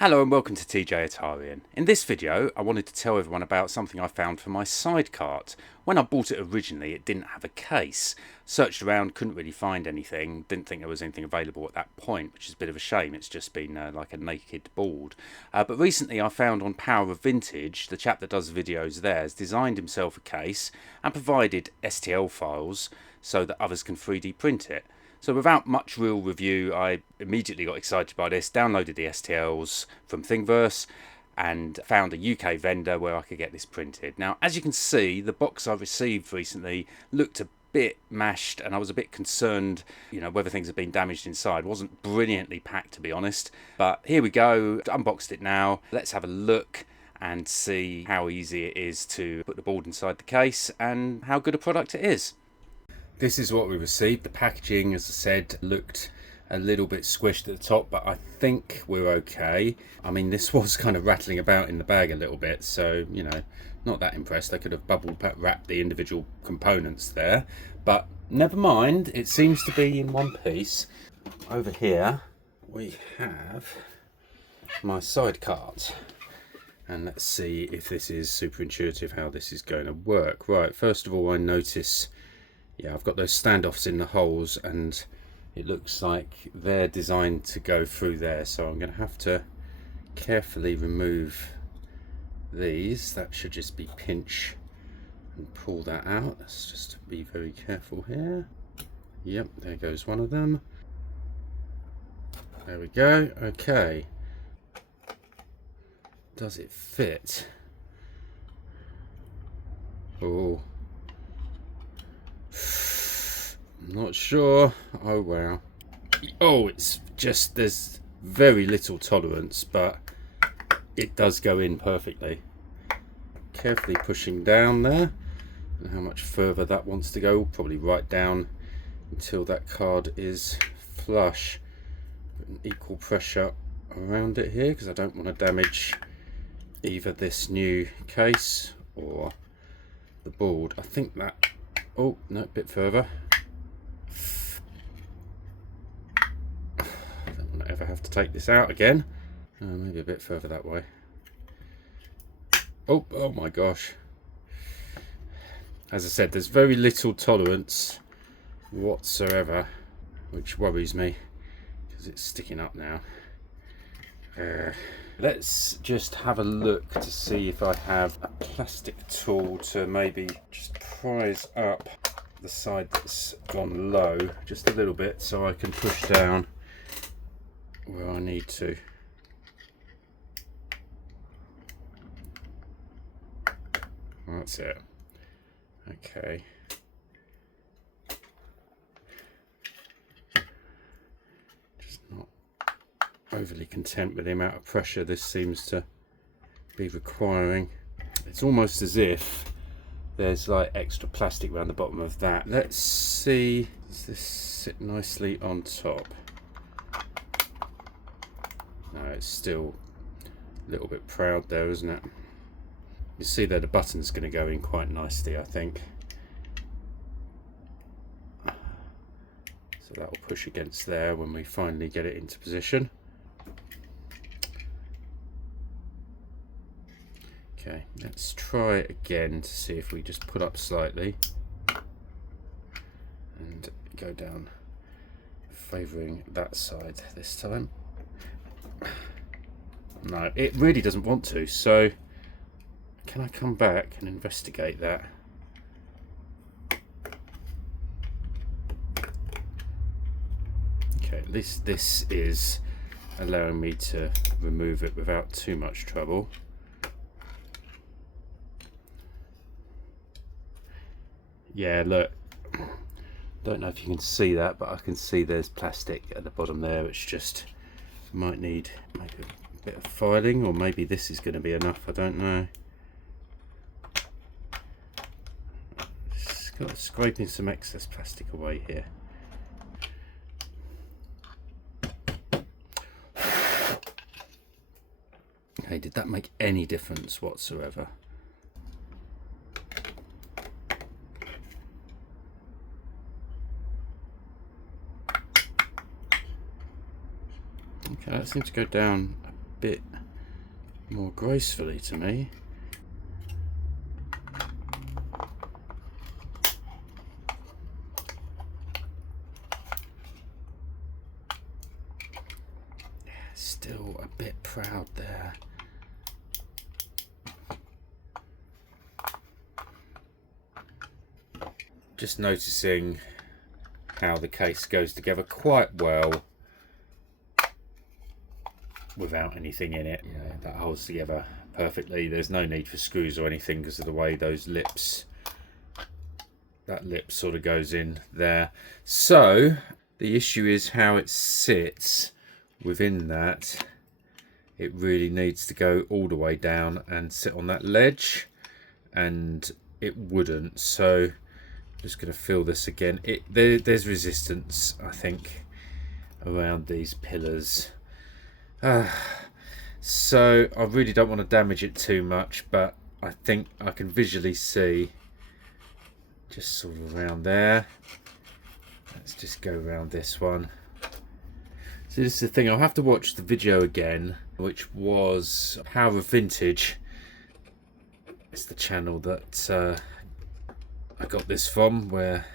Hello and welcome to TJ Atarian. In this video I wanted to tell everyone about something I found for my Sidecart. When I bought it originally it didn't have a case. Searched around, couldn't really find anything, didn't think there was anything available at that point, which is a bit of a shame. It's just been like a naked board. But recently I found on Power of Vintage, the chap that does videos there has designed himself a case and provided STL files so that others can 3D print it. So without much real review, I immediately got excited by this, downloaded the STLs from Thingiverse and found a UK vendor where I could get this printed. Now, as you can see, the box I received recently looked a bit mashed and I was a bit concerned, whether things had been damaged inside. It wasn't brilliantly packed, to be honest. But here we go, unboxed it now. Let's have a look and see how easy it is to put the board inside the case and how good a product it is. This is what we received. The packaging, as I said, looked a little bit squished at the top, but I think we're okay. I mean, this was kind of rattling about in the bag a little bit, so, not that impressed. I could have bubble wrapped the individual components there, but never mind. It seems to be in one piece. Over here, we have my Sidecart. And let's see if this is super intuitive, how this is going to work. Right, first of all, I notice... yeah, I've got those standoffs in the holes and it looks like they're designed to go through there, so I'm going to have to carefully remove these. That should just be pinch and pull that out. Let's just be very careful here. Yep, there goes one of them. There we go. Okay. Does it fit? Oh. I'm not sure. Oh wow. Oh, it's just, there's very little tolerance, but it does go in perfectly. Carefully pushing down there. And how much further that wants to go, probably right down until that card is flush. Put an equal pressure around it here because I don't want to damage either this new case or the board. I think that, oh no, a bit further. I don't want to ever have to take this out again. Maybe a bit further that way. Oh my gosh. As I said, there's very little tolerance whatsoever, which worries me because it's sticking up now. Let's just have a look to see if I have a plastic tool to maybe just prise up the side that's gone low just a little bit so I can push down where I need to. That's it. Okay. Just not overly content with the amount of pressure this seems to be requiring. It's almost as if there's like extra plastic around the bottom of that. Let's see, does this sit nicely on top? No, it's still a little bit proud there, isn't it? You see there the button's going to go in quite nicely, I think. So that will push against there when we finally get it into position. Okay, let's try again to see if we just put up slightly and go down, favouring that side this time. No, it really doesn't want to, so can I come back and investigate that? Okay, at least this is allowing me to remove it without too much trouble. Yeah, look, don't know if you can see that, but I can see there's plastic at the bottom there, which just might need maybe a bit of filing, or maybe this is going to be enough, I don't know. Just got scraping some excess plastic away here. Okay, did that make any difference whatsoever? Okay, that seems to go down bit more gracefully to me. Still a bit proud there. Just noticing how the case goes together quite well without anything in it. Yeah, that holds together perfectly. There's no need for screws or anything because of the way those lips, that lip sort of goes in there. So the issue is how it sits within that. It really needs to go all the way down and sit on that ledge, and it wouldn't. So just going to fill this again. There's resistance, I think, around these pillars. So I really don't want to damage it too much, but I think I can visually see just sort of around there. Let's just go around this one. So this is the thing, I'll have to watch the video again, which was Power of Vintage. It's the channel that I got this from, where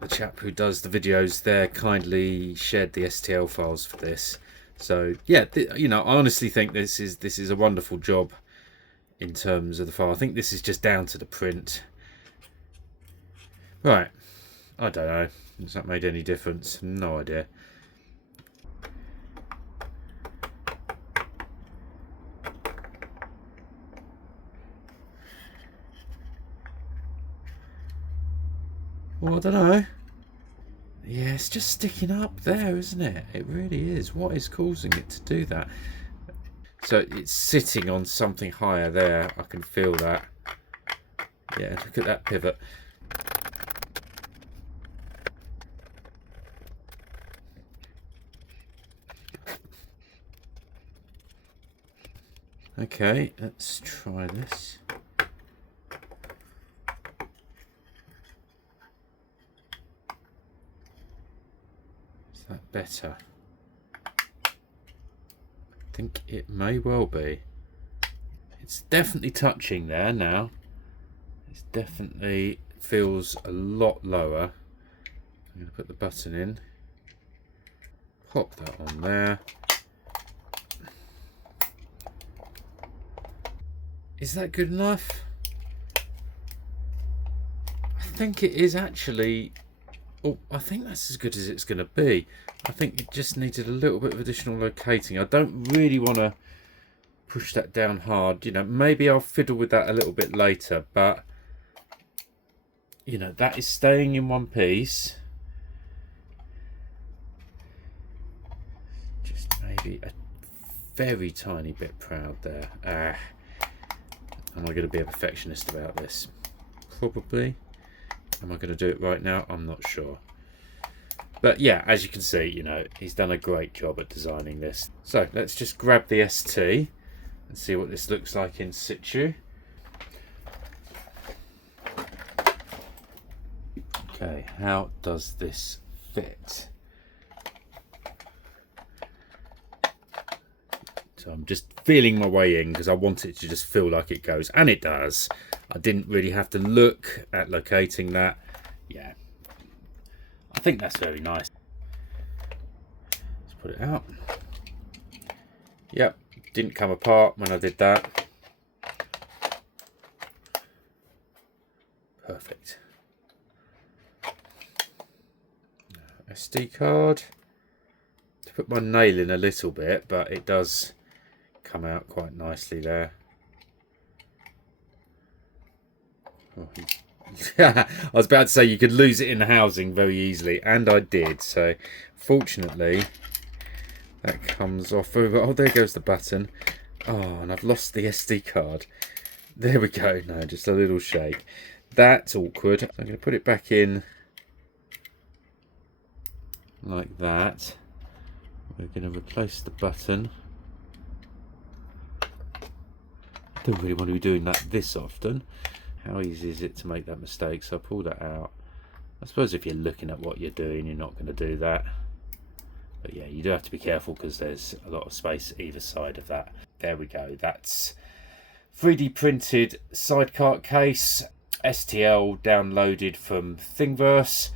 the chap who does the videos there kindly shared the STL files for this. So yeah, you know, I honestly think this is a wonderful job in terms of the file. I think this is just down to the print. Right, I don't know. Has that made any difference? No idea. Well, I don't know. Yeah, it's just sticking up there, isn't it? It really is. What is causing it to do that? So it's sitting on something higher there. I can feel that. Yeah, look at that pivot. Okay, let's try this. Is that better? I think it may well be. It's definitely touching there now. It definitely feels a lot lower. I'm going to put the button in. Pop that on there. Is that good enough? I think it is actually. Oh, I think that's as good as it's going to be. I think it just needed a little bit of additional locating. I don't really want to push that down hard. You know, maybe I'll fiddle with that a little bit later, but you know, that is staying in one piece. Just maybe a very tiny bit proud there. Am I going to be a perfectionist about this? Probably. Am I going to do it right now? I'm not sure. But yeah, as you can see, you know, he's done a great job at designing this. So let's just grab the ST and see what this looks like in situ. Okay, how does this fit? So I'm just feeling my way in because I want it to just feel like it goes, and it does. I didn't really have to look at locating that. Yeah, I think that's very nice. Let's put it out. Yep, didn't come apart when I did that. Perfect. SD card. To put my nail in a little bit, but it does come out quite nicely there. Oh, I was about to say you could lose it in the housing very easily, and I did. So fortunately that comes off. Oh, there goes the button. Oh, and I've lost the SD card. There we go. No, just a little shake. That's awkward. So I'm going to put it back in like that. We're going to replace the button. Don't really want to be doing that this often. How easy is it to make that mistake? So I pull that out. I suppose if you're looking at what you're doing, you're not going to do that. But yeah, you do have to be careful because there's a lot of space either side of that. there we go. That's 3D printed Sidecart case, STL downloaded from Thingiverse,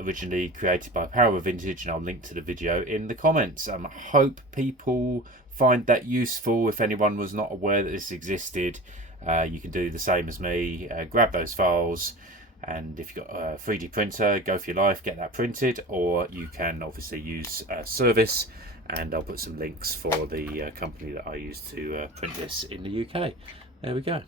originally created by Power of Vintage, and I'll link to the video in the comments. I hope people find that useful. If anyone was not aware that this existed, you can do the same as me, grab those files, and if you've got a 3D printer, go for your life, get that printed, or you can obviously use a service, and I'll put some links for the company that I use to print this in the UK. There we go.